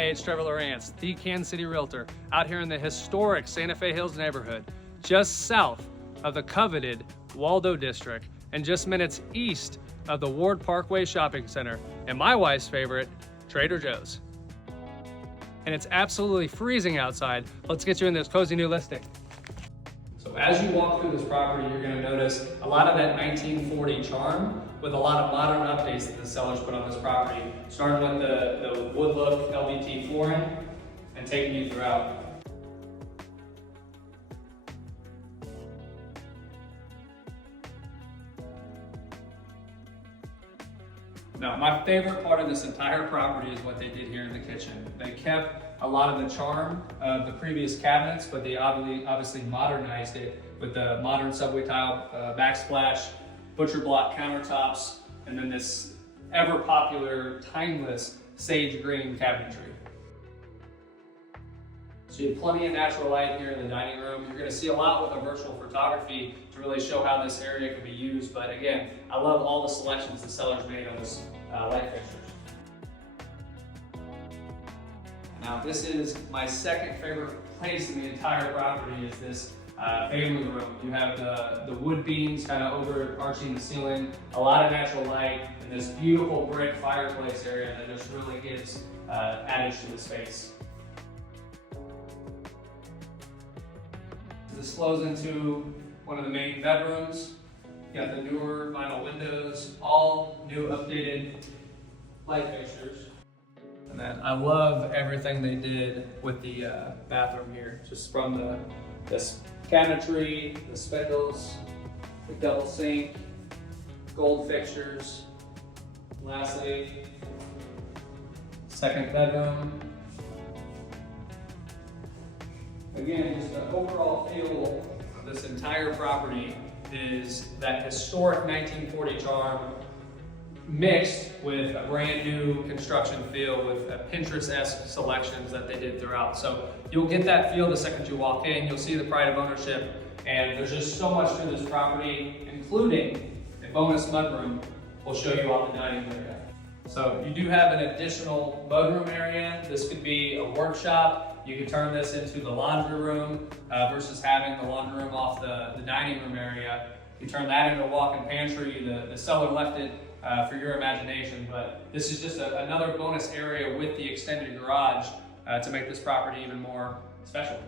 Hey, it's Trevor Lawrence, the Kansas City Realtor, out here in the historic Santa Fe Hills neighborhood, just south of the coveted Waldo District and just minutes east of the Ward Parkway Shopping Center and my wife's favorite, Trader Joe's. And it's absolutely freezing outside. Let's get you in this cozy new listing. So as you walk through this property, you're going to notice a lot of that 1940 charm with a lot of modern updates that the sellers put on this property, starting with the wood look LVT flooring and taking you throughout. Now, my favorite part of this entire property is what they did here in the kitchen. They kept a lot of the charm of the previous cabinets, but they obviously modernized it with the modern subway tile backsplash, butcher block countertops, and then this ever popular, timeless sage green cabinetry. So you have plenty of natural light here in the dining room. You're going to see a lot with the virtual photography to really show how this area can be used. But again, I love all the selections the sellers made on this light fixtures. Now this is my second favorite place in the entire property is this family room. You have the wood beams kind of overarching the ceiling, a lot of natural light, and this beautiful brick fireplace area that just really gives adage to the space. This flows into one of the main bedrooms. You got the newer vinyl windows, all new updated light fixtures. And then I love everything they did with the bathroom here, just from this cabinetry, the spindles, the double sink, gold fixtures. Lastly, second bedroom. Again, just the overall feel of this entire property is that historic 1940 charm mixed with a brand new construction feel with Pinterest-esque selections that they did throughout. So you'll get that feel the second you walk in. You'll see the pride of ownership, and there's just so much to this property, including a bonus mudroom we'll show you off the dining area. So you do have an additional mudroom area. This could be a workshop. You can turn this into the laundry room versus having the laundry room off the dining room area. You turn that into a walk-in pantry. The seller left it for your imagination, but this is just another bonus area with the extended garage to make this property even more special.